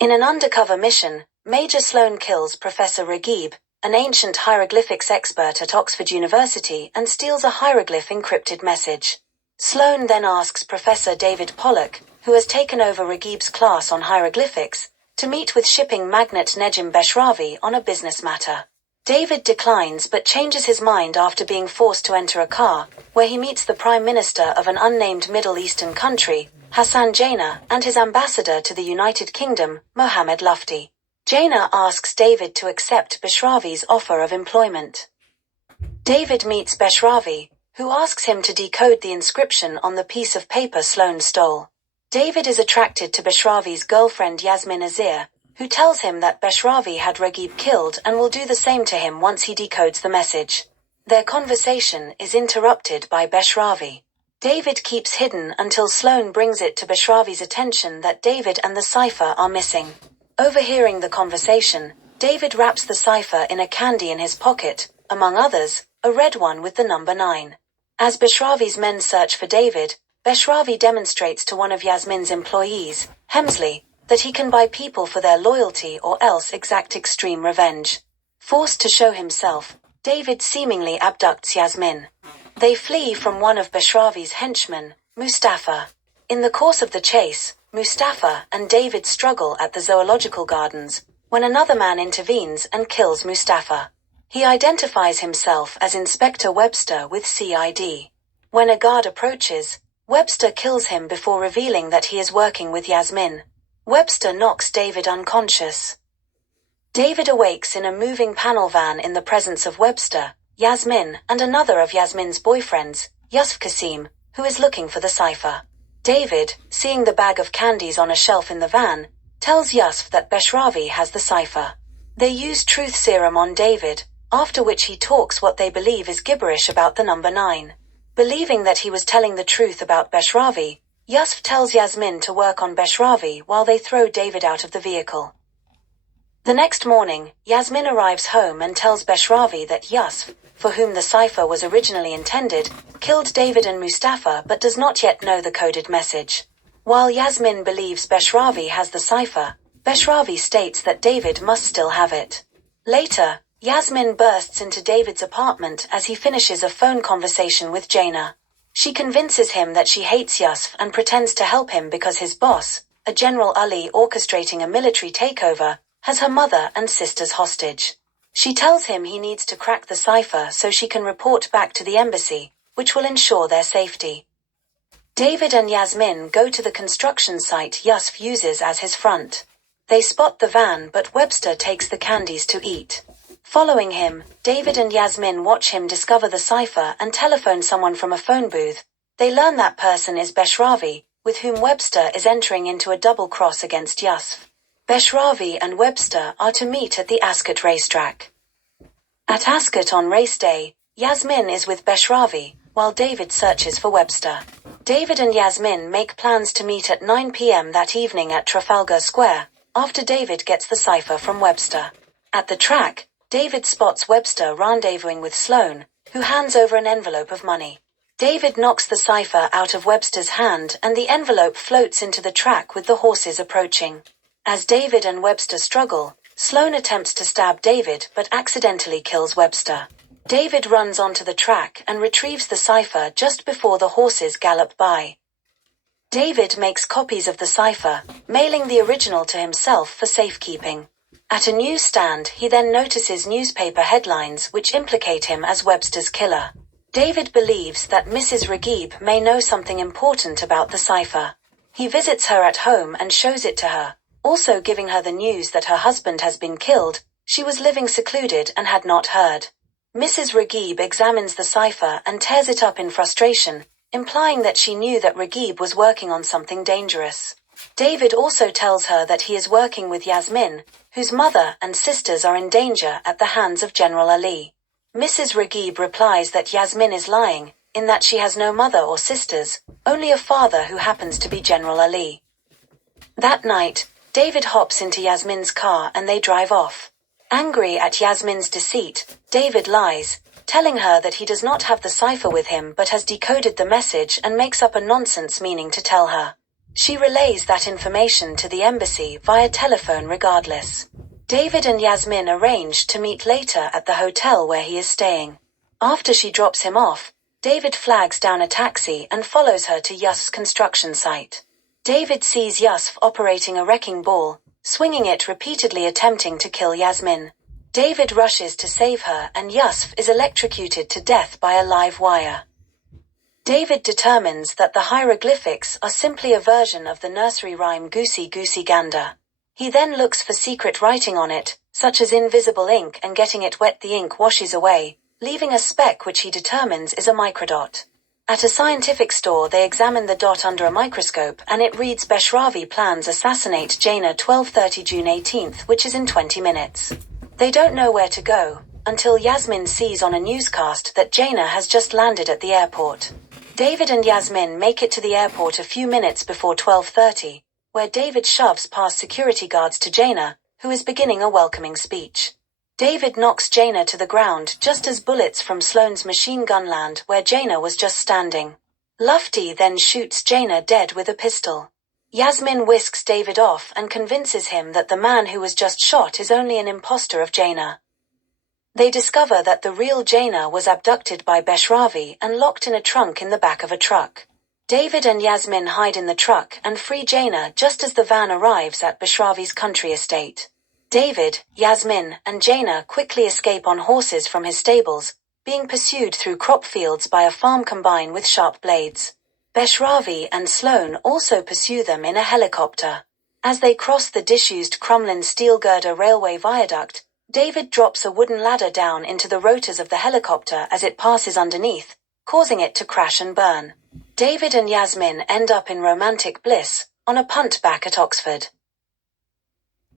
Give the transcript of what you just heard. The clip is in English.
In an undercover mission, Major Sloan kills Professor Regib, an ancient hieroglyphics expert at Oxford University, and steals a hieroglyph encrypted message. Sloan then asks Professor David Pollock, who has taken over Regib's class on hieroglyphics, to meet with shipping magnate Nejim Beshravi on a business matter. David declines but changes his mind after being forced to enter a car, where he meets the Prime Minister of an unnamed Middle Eastern country, Hassan Jaina, and his ambassador to the United Kingdom, Mohammed Lufti. Jaina asks David to accept Beshravi's offer of employment. David meets Beshravi, who asks him to decode the inscription on the piece of paper Sloan stole. David is attracted to Beshravi's girlfriend Yasmin Azir, who tells him that Beshravi had Regib killed and will do the same to him once he decodes the message. Their conversation is interrupted by Beshravi. David keeps hidden until Sloan brings it to Beshravi's attention that David and the cipher are missing. Overhearing the conversation, David wraps the cipher in a candy in his pocket, among others, a red one with the number 9. As Beshravi's men search for David, Beshravi demonstrates to one of Yasmin's employees, Hemsley, that he can buy people for their loyalty or else exact extreme revenge. Forced to show himself, David seemingly abducts Yasmin. They flee from one of Beshravi's henchmen, Mustafa. In the course of the chase, Mustafa and David struggle at the zoological gardens, when another man intervenes and kills Mustafa. He identifies himself as Inspector Webster with CID. When a guard approaches, Webster kills him before revealing that he is working with Yasmin. Webster knocks David unconscious. David awakes in a moving panel van in the presence of Webster, Yasmin, and another of Yasmin's boyfriends, Yusuf Qasim, who is looking for the cipher. David, seeing the bag of candies on a shelf in the van, tells Yusuf that Beshravi has the cipher. They use truth serum on David, after which he talks what they believe is gibberish about the number 9. Believing that he was telling the truth about Beshravi, Yusuf tells Yasmin to work on Beshravi while they throw David out of the vehicle. The next morning, Yasmin arrives home and tells Beshravi that Yusuf, for whom the cipher was originally intended, killed David and Mustafa but does not yet know the coded message. While Yasmin believes Beshravi has the cipher, Beshravi states that David must still have it. Later, Yasmin bursts into David's apartment as he finishes a phone conversation with Jaina. She convinces him that she hates Yusuf and pretends to help him because his boss, a General Ali orchestrating a military takeover, has her mother and sisters hostage. She tells him he needs to crack the cipher so she can report back to the embassy, which will ensure their safety. David and Yasmin go to the construction site Yusuf uses as his front. They spot the van but Webster takes the candies to eat. Following him, David and Yasmin watch him discover the cipher and telephone someone from a phone booth. They learn that person is Beshravi, with whom Webster is entering into a double cross against Yusuf. Beshravi and Webster are to meet at the Ascot racetrack. At Ascot on race day, Yasmin is with Beshravi, while David searches for Webster. David and Yasmin make plans to meet at 9 p.m. that evening at Trafalgar Square, after David gets the cipher from Webster. At the track, David spots Webster rendezvousing with Sloan, who hands over an envelope of money. David knocks the cipher out of Webster's hand and the envelope floats into the track with the horses approaching. As David and Webster struggle, Sloan attempts to stab David but accidentally kills Webster. David runs onto the track and retrieves the cipher just before the horses gallop by. David makes copies of the cipher, mailing the original to himself for safekeeping. At a newsstand, he then notices newspaper headlines which implicate him as Webster's killer. David believes that Mrs. Regib may know something important about the cipher. He visits her at home and shows it to her, also giving her the news that her husband has been killed. She was living secluded and had not heard. Mrs. Regib examines the cipher and tears it up in frustration, implying that she knew that Regib was working on something dangerous. David also tells her that he is working with Yasmin, whose mother and sisters are in danger at the hands of General Ali. Mrs. Regib replies that Yasmin is lying, in that she has no mother or sisters, only a father who happens to be General Ali. That night, David hops into Yasmin's car and they drive off. Angry at Yasmin's deceit, David lies, telling her that he does not have the cipher with him but has decoded the message and makes up a nonsense meaning to tell her. She relays that information to the embassy via telephone regardless. David and Yasmin arrange to meet later at the hotel where he is staying. After she drops him off, David flags down a taxi and follows her to Yusuf's construction site. David sees Yusuf operating a wrecking ball, swinging it repeatedly attempting to kill Yasmin. David rushes to save her and Yusuf is electrocuted to death by a live wire. David determines that the hieroglyphics are simply a version of the nursery rhyme Goosey Goosey Gander. He then looks for secret writing on it, such as invisible ink, and getting it wet the ink washes away, leaving a speck which he determines is a microdot. At a scientific store they examine the dot under a microscope and it reads Beshravi plans assassinate Jaina 12:30 June 18th, which is in 20 minutes. They don't know where to go, until Yasmin sees on a newscast that Jaina has just landed at the airport. David and Yasmin make it to the airport a few minutes before 12:30, where David shoves past security guards to Jaina, who is beginning a welcoming speech. David knocks Jaina to the ground just as bullets from Sloane's machine gun land where Jaina was just standing. Lufty then shoots Jaina dead with a pistol. Yasmin whisks David off and convinces him that the man who was just shot is only an imposter of Jaina. They discover that the real Jaina was abducted by Beshravi and locked in a trunk in the back of a truck. David and Yasmin hide in the truck and free Jaina just as the van arrives at Beshravi's country estate. David, Yasmin, and Jaina quickly escape on horses from his stables, being pursued through crop fields by a farm combine with sharp blades. Beshravi and Sloane also pursue them in a helicopter. As they cross the disused Crumlin steel girder railway viaduct, David drops a wooden ladder down into the rotors of the helicopter as it passes underneath, causing it to crash and burn. David and Yasmin end up in romantic bliss, on a punt back at Oxford.